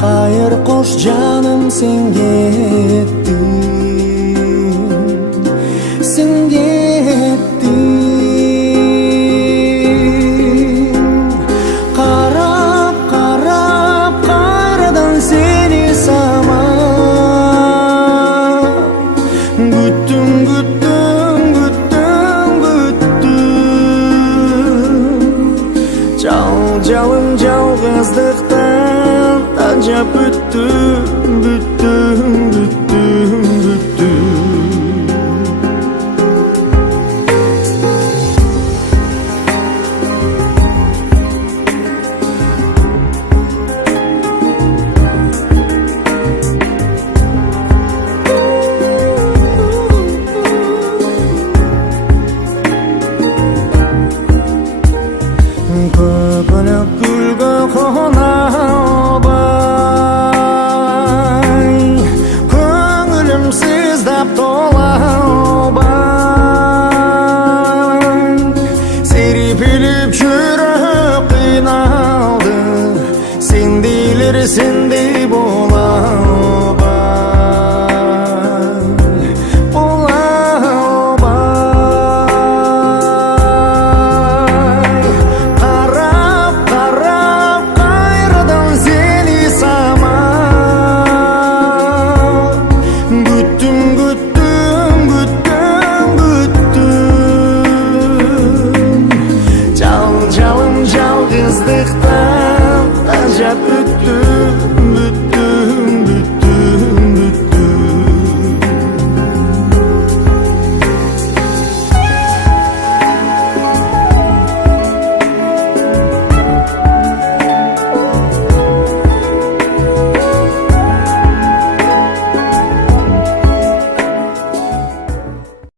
Кайыр кош жаным сен кеттің, сен кеттің. Қарап, қарап, қайрадан сені самап, күттім, күттім, күттім, күттім. Жалын жалғыздықтан тажап бүттім, бүттім, бүттім, бүттім. Көпілік күлгі қонабай, көңілім сыздап толабай. Серпіліп жүріп қиналды, сендейлер сендей бола